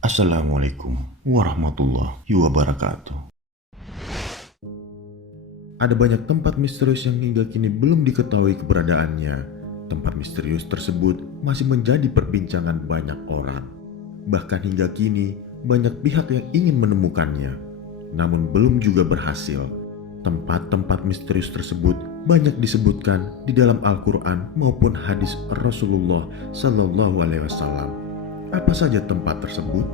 Assalamualaikum warahmatullahi wabarakatuh. Ada banyak tempat misterius yang hingga kini belum diketahui keberadaannya. Tempat misterius tersebut masih menjadi perbincangan banyak orang. Bahkan hingga kini, banyak pihak yang ingin menemukannya, namun belum juga berhasil. Tempat-tempat misterius tersebut banyak disebutkan di dalam Al-Quran maupun hadis Rasulullah Sallallahu Alaihi Wasallam. Apa saja tempat tersebut?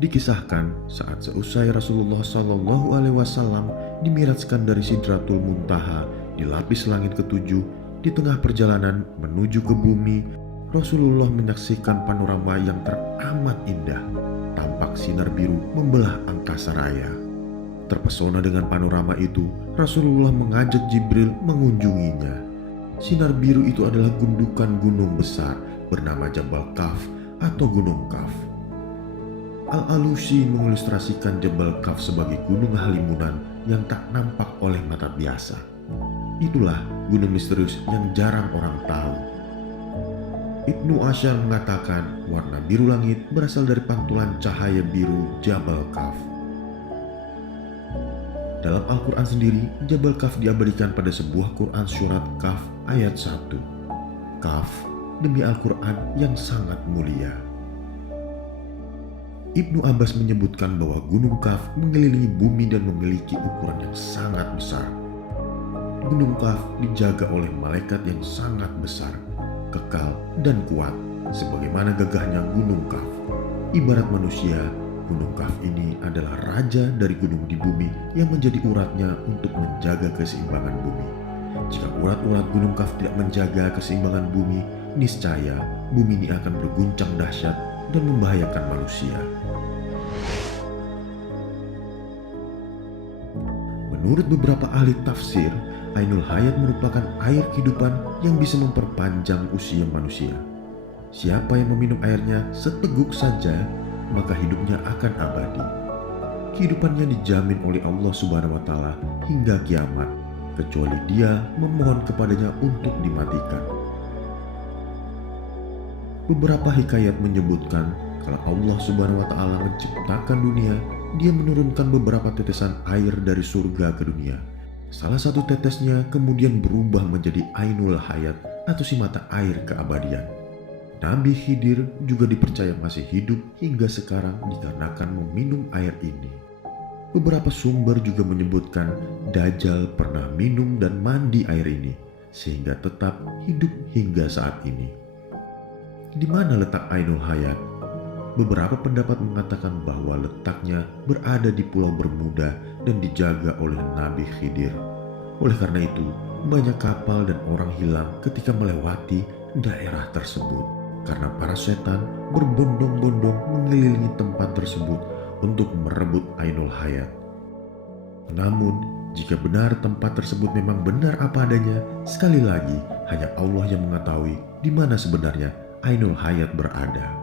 Dikisahkan saat seusai Rasulullah Shallallahu Alaihi Wasallam dimi'rajkan dari Sidratul Muntaha di lapis langit ketujuh, di tengah perjalanan menuju ke bumi, Rasulullah menyaksikan panorama yang teramat indah. Tampak sinar biru membelah angkasa raya. Terpesona dengan panorama itu, Rasulullah mengajak Jibril mengunjunginya. Sinar biru itu adalah gundukan gunung besar bernama Jabal Kaf atau Gunung Kaf. Al-Alusi mengilustrasikan Jabal Kaf sebagai gunung halimunan yang tak nampak oleh mata biasa. Itulah gunung misterius yang jarang orang tahu. Ibnu Asyar mengatakan warna biru langit berasal dari pantulan cahaya biru Jabal Kaf. Dalam Al-Quran sendiri, Jabal Kaf diabadikan pada sebuah Quran surat Kaf ayat 1. Kaf demi Al-Quran yang sangat mulia. Ibnu Abbas menyebutkan bahwa Gunung Kaf mengelilingi bumi dan memiliki ukuran yang sangat besar. Gunung Kaf dijaga oleh malaikat yang sangat besar, kekal dan kuat, sebagaimana gagahnya Gunung Kaf. Ibarat manusia, Gunung Kaf ini adalah raja dari gunung di bumi yang menjadi uratnya untuk menjaga keseimbangan bumi. Jika urat-urat Gunung Kaf tidak menjaga keseimbangan bumi, niscaya bumi ini akan berguncang dahsyat dan membahayakan manusia. Menurut beberapa ahli tafsir, Ainul Hayat merupakan air kehidupan yang bisa memperpanjang usia manusia. Siapa yang meminum airnya seteguk saja, maka hidupnya akan abadi. Kehidupannya dijamin oleh Allah Subhanahu wa Ta'ala hingga kiamat, kecuali dia memohon kepadanya untuk dimatikan. Beberapa hikayat menyebutkan kalau Allah Subhanahu wa Ta'ala menciptakan dunia, dia menurunkan beberapa tetesan air dari surga ke dunia. Salah satu tetesnya kemudian berubah menjadi Ainul Hayat atau si mata air keabadian. Nabi Khidir juga dipercaya masih hidup hingga sekarang dikarenakan meminum air ini. Beberapa sumber juga menyebutkan Dajjal pernah minum dan mandi air ini, sehingga tetap hidup hingga saat ini. Di mana letak Ainul Hayat? Beberapa pendapat mengatakan bahwa letaknya berada di Pulau Bermuda dan dijaga oleh Nabi Khidir. Oleh karena itu, banyak kapal dan orang hilang ketika melewati daerah tersebut, karena para setan berbondong-bondong mengelilingi tempat tersebut untuk merebut Ainul Hayat. Namun, jika benar tempat tersebut memang benar apa adanya, sekali lagi hanya Allah yang mengetahui di mana sebenarnya Ainul Hayat berada.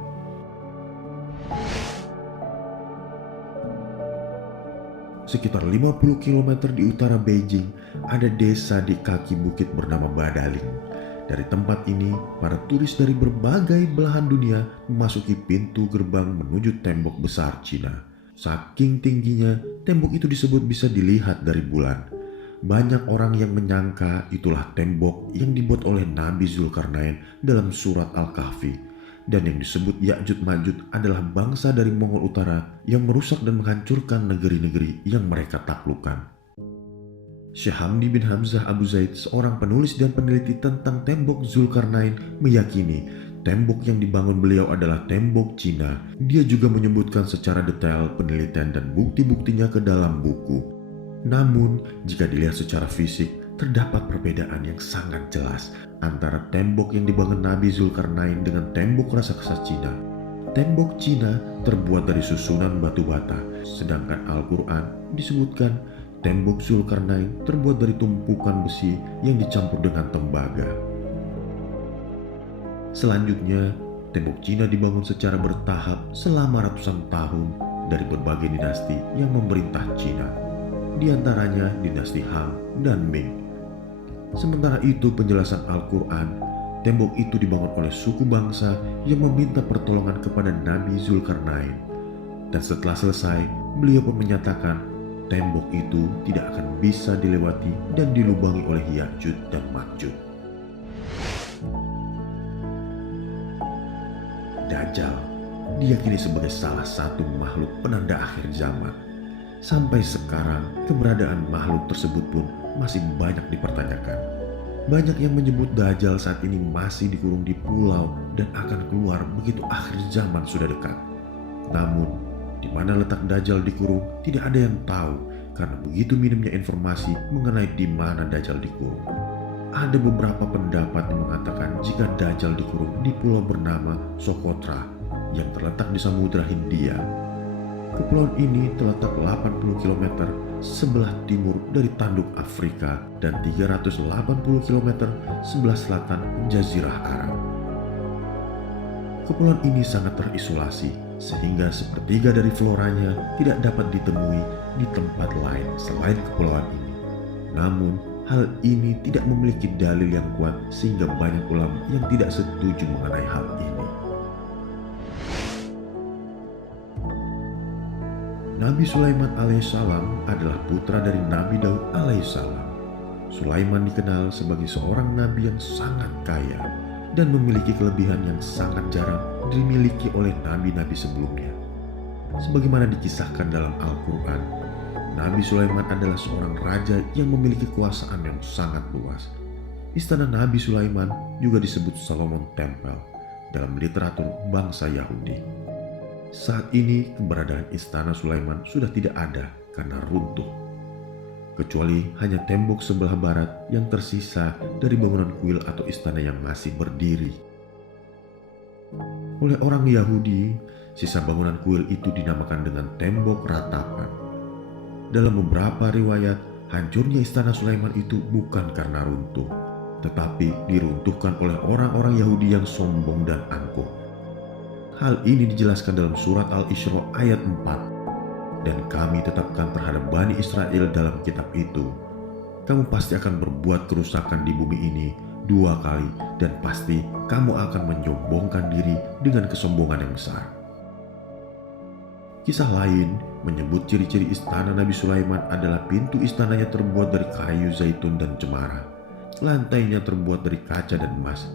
Sekitar 50 km di utara Beijing, ada desa di kaki bukit bernama Badaling. Dari tempat ini, para turis dari berbagai belahan dunia memasuki pintu gerbang menuju tembok besar Cina. Saking tingginya, tembok itu disebut bisa dilihat dari bulan. Banyak orang yang menyangka itulah tembok yang dibuat oleh Nabi Zulkarnain dalam surat Al-Kahfi. Dan yang disebut Ya'juj Ma'juj adalah bangsa dari Mongol Utara yang merusak dan menghancurkan negeri-negeri yang mereka taklukkan. Syekh Hamdi bin Hamzah Abu Zaid, seorang penulis dan peneliti tentang tembok Zulkarnain, meyakini tembok yang dibangun beliau adalah tembok Cina. Dia juga menyebutkan secara detail penelitian dan bukti-buktinya ke dalam buku. Namun, jika dilihat secara fisik, terdapat perbedaan yang sangat jelas antara tembok yang dibangun Nabi Zulkarnain dengan tembok raksasa Cina. Tembok Cina terbuat dari susunan batu bata, sedangkan Al-Quran disebutkan tembok Zulkarnain terbuat dari tumpukan besi yang dicampur dengan tembaga. Selanjutnya, tembok Cina dibangun secara bertahap selama ratusan tahun dari berbagai dinasti yang memerintah Cina, di antaranya dinasti Han dan Ming. Sementara itu penjelasan Al-Quran, Tembok itu dibangun oleh suku bangsa yang meminta pertolongan kepada Nabi Zulkarnain. Dan setelah selesai, beliau pun menyatakan tembok itu tidak akan bisa dilewati dan dilubangi oleh Ya'juj dan Ma'juj. Dajjal diyakini sebagai salah satu makhluk penanda akhir zaman. Sampai sekarang, keberadaan makhluk tersebut pun masih banyak dipertanyakan. Banyak yang menyebut Dajjal saat ini masih dikurung di pulau dan akan keluar begitu akhir zaman sudah dekat. Namun, di mana letak Dajjal dikurung tidak ada yang tahu karena begitu minimnya informasi mengenai di mana Dajjal dikurung. Ada beberapa pendapat yang mengatakan jika Dajjal dikurung di pulau bernama Socotra yang terletak di Samudra Hindia. Kepulauan ini terletak 80 km sebelah timur dari tanduk Afrika dan 380 km sebelah selatan Jazirah Arab. Kepulauan ini sangat terisolasi sehingga sepertiga dari floranya tidak dapat ditemui di tempat lain selain kepulauan ini. Namun, hal ini tidak memiliki dalil yang kuat sehingga banyak ulama yang tidak setuju mengenai hal ini. Nabi Sulaiman alaihissalam adalah putra dari Nabi Daud alaihissalam. Sulaiman dikenal sebagai seorang nabi yang sangat kaya dan memiliki kelebihan yang sangat jarang dimiliki oleh nabi-nabi sebelumnya. Sebagaimana dikisahkan dalam Al-Quran, Nabi Sulaiman adalah seorang raja yang memiliki kekuasaan yang sangat luas. Istana Nabi Sulaiman juga disebut Solomon Temple dalam literatur bangsa Yahudi. Saat ini keberadaan istana Sulaiman sudah tidak ada karena runtuh. Kecuali hanya tembok sebelah barat yang tersisa dari bangunan kuil atau istana yang masih berdiri. Oleh orang Yahudi, sisa bangunan kuil itu dinamakan dengan tembok ratapan. Dalam beberapa riwayat, hancurnya istana Sulaiman itu bukan karena runtuh, tetapi diruntuhkan oleh orang-orang Yahudi yang sombong dan angkuh. Hal ini dijelaskan dalam surat Al-Isra ayat 4. Dan kami tetapkan terhadap Bani Israel dalam kitab itu, kamu pasti akan berbuat kerusakan di bumi ini 2 kali dan pasti kamu akan menyombongkan diri dengan kesombongan yang besar. Kisah lain menyebut ciri-ciri istana Nabi Sulaiman adalah pintu istananya terbuat dari kayu zaitun dan cemara. Lantainya terbuat dari kaca dan emas.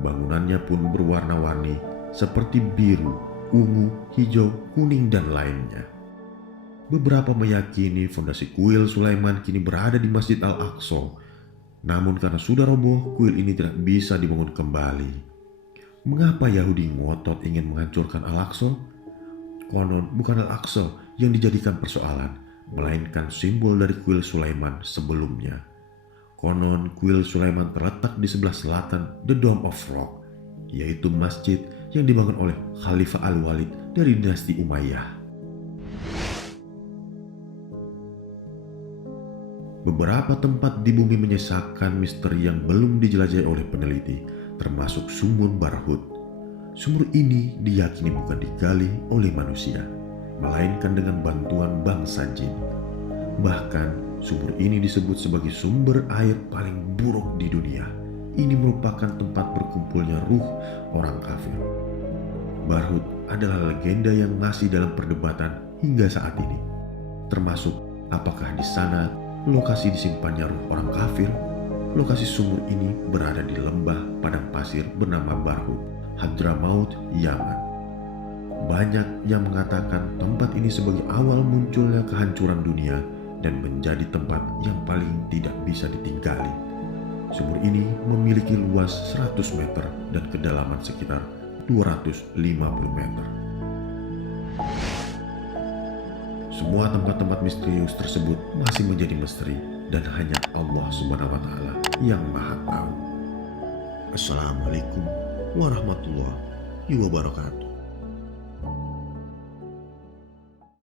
Bangunannya pun berwarna-warni seperti biru, ungu, hijau, kuning, dan lainnya. Beberapa meyakini fondasi kuil Sulaiman kini berada di Masjid Al-Aqsa. Namun karena sudah roboh, kuil ini tidak bisa dibangun kembali. Mengapa Yahudi ngotot ingin menghancurkan Al-Aqsa? Konon bukan Al-Aqsa yang dijadikan persoalan, melainkan simbol dari kuil Sulaiman sebelumnya. Konon kuil Sulaiman terletak di sebelah selatan The Dome of Rock, yaitu masjid yang dibangun oleh Khalifah Al-Walid dari dinasti Umayyah. Beberapa tempat di bumi menyisakan misteri yang belum dijelajahi oleh peneliti, termasuk sumur Barhut. Sumur ini diyakini bukan digali oleh manusia, melainkan dengan bantuan bangsa jin. Bahkan, sumur ini disebut sebagai sumber air paling buruk di dunia. Ini merupakan tempat berkumpulnya ruh orang kafir. Barhut adalah legenda yang masih dalam perdebatan hingga saat ini. Termasuk apakah di sana lokasi disimpannya ruh orang kafir. Lokasi sumur ini berada di lembah padang pasir bernama Barhut, Hadramaut, Yaman. Banyak yang mengatakan tempat ini sebagai awal munculnya kehancuran dunia dan menjadi tempat yang paling tidak bisa ditinggali. Sumur ini memiliki luas 100 meter dan kedalaman sekitar 250 meter. Semua tempat-tempat misterius tersebut masih menjadi misteri dan hanya Allah Subhanahu wa Ta'ala yang Maha Tahu. Assalamualaikum warahmatullahi wabarakatuh.